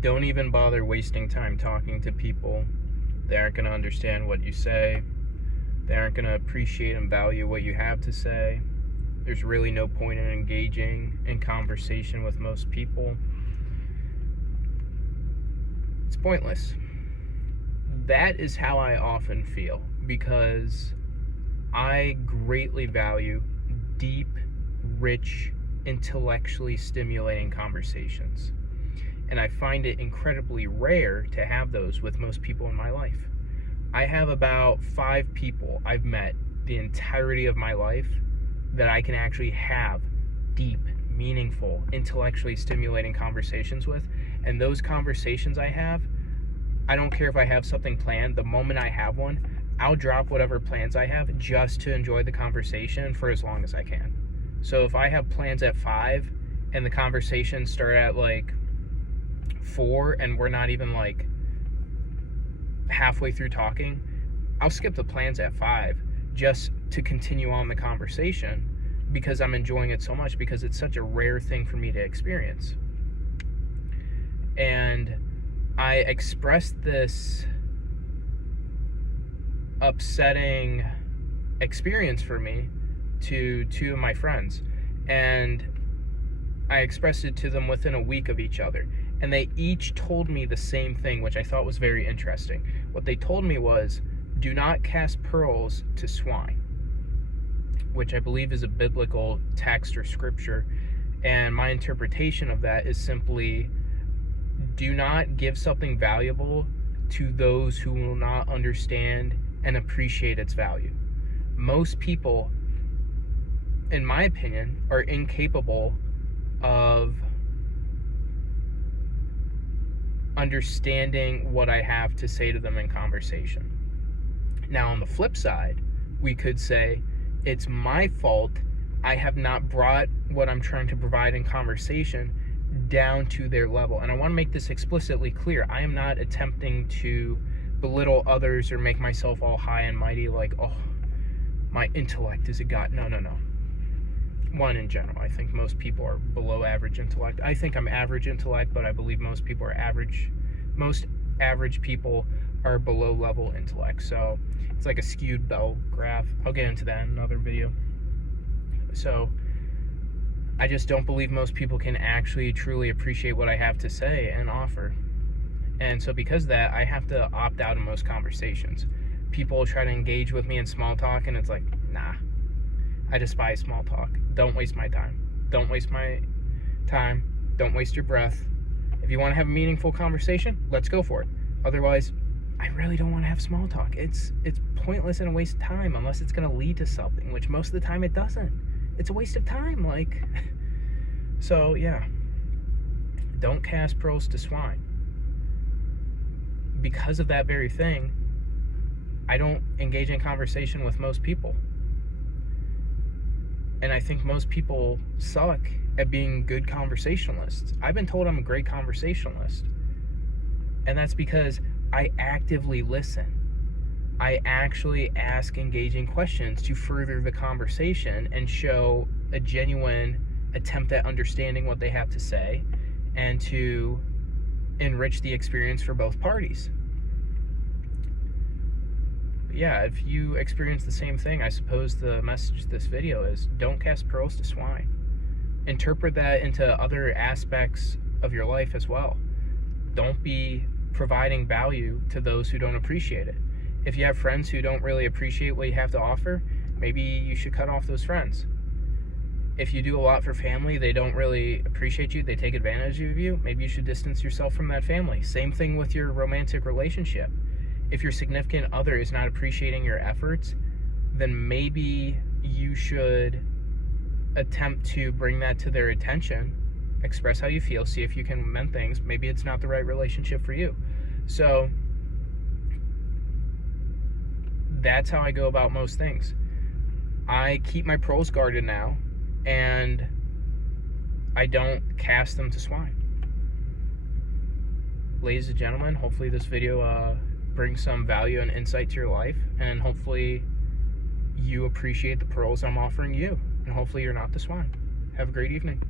Don't even bother wasting time talking to people. They aren't going to understand what you say. They aren't going to appreciate and value what you have to say. There's really no point in engaging in conversation with most people. It's pointless. That is how I often feel, because I greatly value deep, rich, intellectually stimulating conversations. And I find it incredibly rare to have those with most people in my life. I have about 5 people I've met the entirety of my life that I can actually have deep, meaningful, intellectually stimulating conversations with. And those conversations I have, I don't care if I have something planned. The moment I have one, I'll drop whatever plans I have just to enjoy the conversation for as long as I can. So if I have plans at 5 and the conversations start at like 4 and we're not even like halfway through talking, I'll skip the plans at 5 just to continue on the conversation, because I'm enjoying it so much, because it's such a rare thing for me to experience. And I expressed this upsetting experience for me to 2 of my friends, and I expressed it to them within a week of each other, and they each told me the same thing, which I thought was very interesting. What they told me was, do not cast pearls to swine, which I believe is a biblical text or scripture, and my interpretation of that is simply, do not give something valuable to those who will not understand and appreciate its value. Most people, in my opinion, are incapable of understanding what I have to say to them in conversation. Now, on the flip side, we could say, it's my fault I have not brought what I'm trying to provide in conversation down to their level. And I want to make this explicitly clear. I am not attempting to belittle others or make myself all high and mighty, like, oh, my intellect is a god. No. One, in general, I think most people are below average intellect. I think I'm average intellect, but I believe most people are average. Most average people are below level intellect. So it's like a skewed bell graph. I'll get into that in another video. So I just don't believe most people can actually truly appreciate what I have to say and offer. And so because of that, I have to opt out of most conversations. People try to engage with me in small talk, and it's like, nah, I despise small talk. Don't waste my time. Don't waste my time. Don't waste your breath. If you want to have a meaningful conversation, let's go for it. Otherwise, I really don't want to have small talk. It's pointless and a waste of time unless it's going to lead to something, which most of the time it doesn't. It's a waste of time, like. So, yeah. Don't cast pearls to swine. Because of that very thing, I don't engage in conversation with most people. And I think most people suck at being good conversationalists. I've been told I'm a great conversationalist. And that's because I actively listen. I actually ask engaging questions to further the conversation and show a genuine attempt at understanding what they have to say and to enrich the experience for both parties. But yeah, if you experience the same thing, I suppose the message of this video is, don't cast pearls to swine. Interpret that into other aspects of your life as well. Don't be providing value to those who don't appreciate it. If you have friends who don't really appreciate what you have to offer, maybe you should cut off those friends. If you do a lot for family, they don't really appreciate you, they take advantage of you, maybe you should distance yourself from that family. Same thing with your romantic relationship. If your significant other is not appreciating your efforts, then maybe you should attempt to bring that to their attention, express how you feel, see if you can mend things. Maybe it's not the right relationship for you. So that's how I go about most things. I keep my pearls guarded now, and I don't cast them to swine. Ladies and gentlemen, hopefully this video brings some value and insight to your life, and hopefully you appreciate the pearls I'm offering you, and hopefully you're not the swine. Have a great evening.